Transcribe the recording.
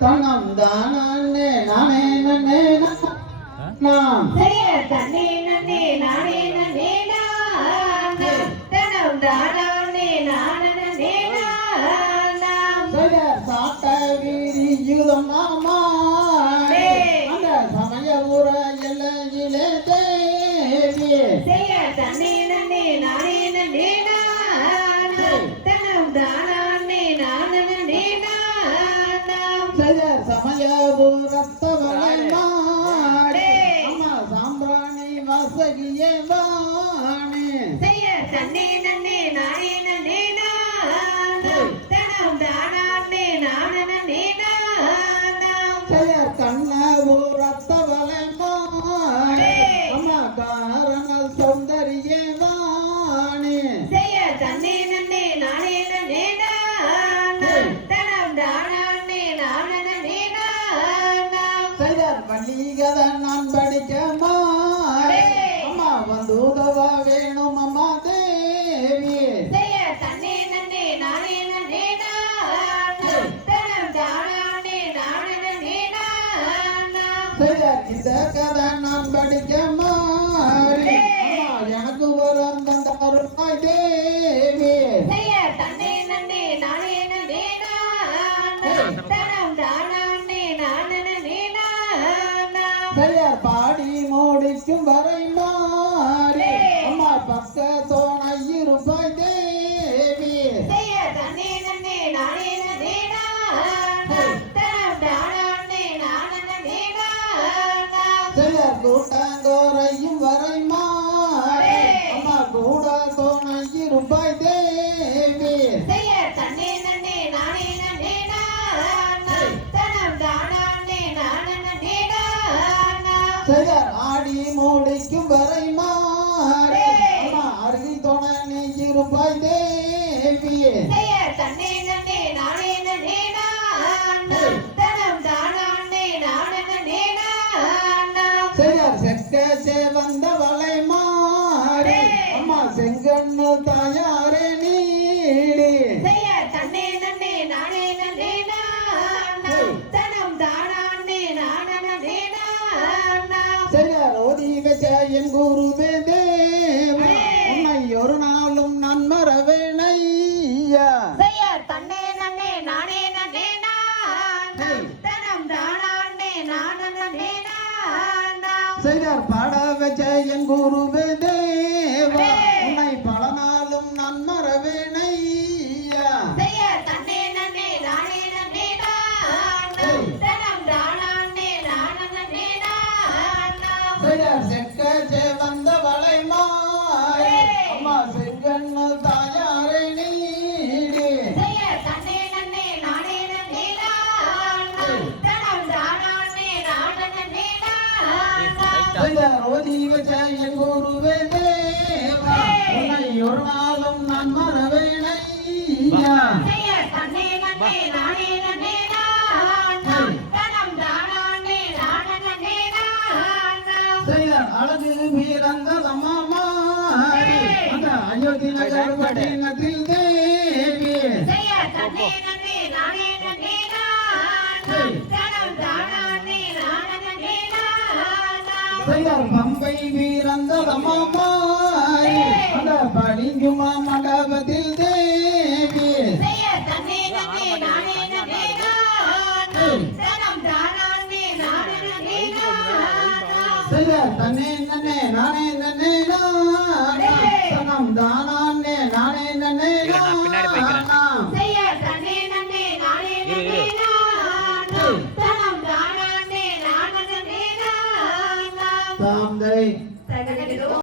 தனம் தானே நானே நன்னே நாம் செய்ய தன்னே நன்னே நானே நன்னே நாம் தனம் தானே நானே நன்னே நாம் செய்ய சாட்ட வீரி யுதம் நாமா அந்த சமய ஊர எல்லையிலே தேவி செய்ய தன்னே நன்னே நானே நன்னே நாம் தனம் தானே நானே நன்னே நாம் செய்ய சமய ஊரத்தவளை மாடி அம்மா சாம்பிராணி வாசகியே வாணி செய்ய தன்னே நன்னே நானே நன்னே நாம் தனம் தானே நானே நன்னே நாம் செய்ய கண்ண ஊரத்தவளை மாடி அம்மா காரண சௌந்தரியே வாணி செய்ய தன்னே நன்னே நானே நன்னே நாம் தனம் தானே நானே நன்னே நாம் செய்ய பள்ளிகத நான் படிக்க மாடி அம்மா வந்து உதவ வேணும் அம்மா தேவி செய்ய தன்னே நன்னே நானே நன்னே நாம் தனம் தானே நானே நன்னே நாம் செய்ய இந்த கதை நான் படிக்க மாடி அம்மா எனக்கு ஒரு அந்த அருளாய் தேவி செய்ய தன்னே நன்னே நானே நன்னே நாம் தனம் தானே நானே நன்னே நாம் செய்ய பாடி மூடிக்கும் வரை மாறி அம்மா பக்க தோணை இருப்பாய் தேவி செய்ய தன்னே நன்னே நானே நன்னே நாம் தனம் தானே நானே நன்னே நாம் செய்ய கூட்டங்கோரையும் வரை மாறி அம்மா கூட தோணை இருப்பாய் தேவி செய்ய தன்னே நன்னே நானே நன்னே நாம் தனம் தானே நானே நன்னே நாம் செய்ய ஆடி மூடிக்கும் வரை மாறி அம்மா அருகி தோணை நீ இருப்பாய் தேவி செய்ய தன்னே நன்னே நானே நன்னே நாம் தனம் தானே நானே நன்னே நாம் செய்ய செக்க வந்த வளை மாறி அம்மா செங்கண்ணு தாயாரே நீடி செய்ய தன்னே நன்னே நானே நன்னே நாம் தனம் தானே நானே நன்னே நாம் செய்ய ரோதி வச்ச என் குருவே தேவா உன்னை ஒரு நாளும் நான் மறவேனையா செய்ய தன்னே நன்னே நானே நன்னே நாம் தனம் தானே நானே நன்னே நாம் செய்ய பாட வச்ச என் குருவே தேவா உன்னை பல நாளும் நான் மறவேனையா செய்ய தன்னே நன்னே நானே நன்னே நாம் தனம் தானே நானே நன்னே நாம் செய்ய செக்க வந்த வளை மாறி அம்மா செங்கண்ணு தாயாரே நீடி செய்ய தன்னே நன்னே நானே நன்னே நாம் தனம் தானே நானே நன்னே நாம் செய்ய ரோதி வச்ச என் குருவே தேவா உன்னை ஒரு நாளும் நான் மறவேனையா செய்ய தன்னே நன்னே நானே நன்னே நாம் தனம் தானே நானே நன்னே நாம் செய்ய அழகு வீரந்ததம்மா மாறி அந்த அயோத்தி நகர் பட்டினத்தில் தேவி செய்ய தன்னே நன்னே நானே நன்னே நாம் தனம் தானே நானே நன்னே நாம் செய்ய பம்பை வீரந்ததம்மா மாறி அந்த படிங்குமா மண்டபத்தில் தேவி செய்ய தன்னே நன்னே நானே நன்னே நாம் தனம் தானே நானே நன்னே நாம் செய்ய தன்னே நன்னே நானே நன்னே தனம் தானே நானே நன்னே செய்ய தன்னே நன்னே நானே நன்னே நாம் தனம் தானே நானே நன்னே நாம் தாம் தை சகலகிலோ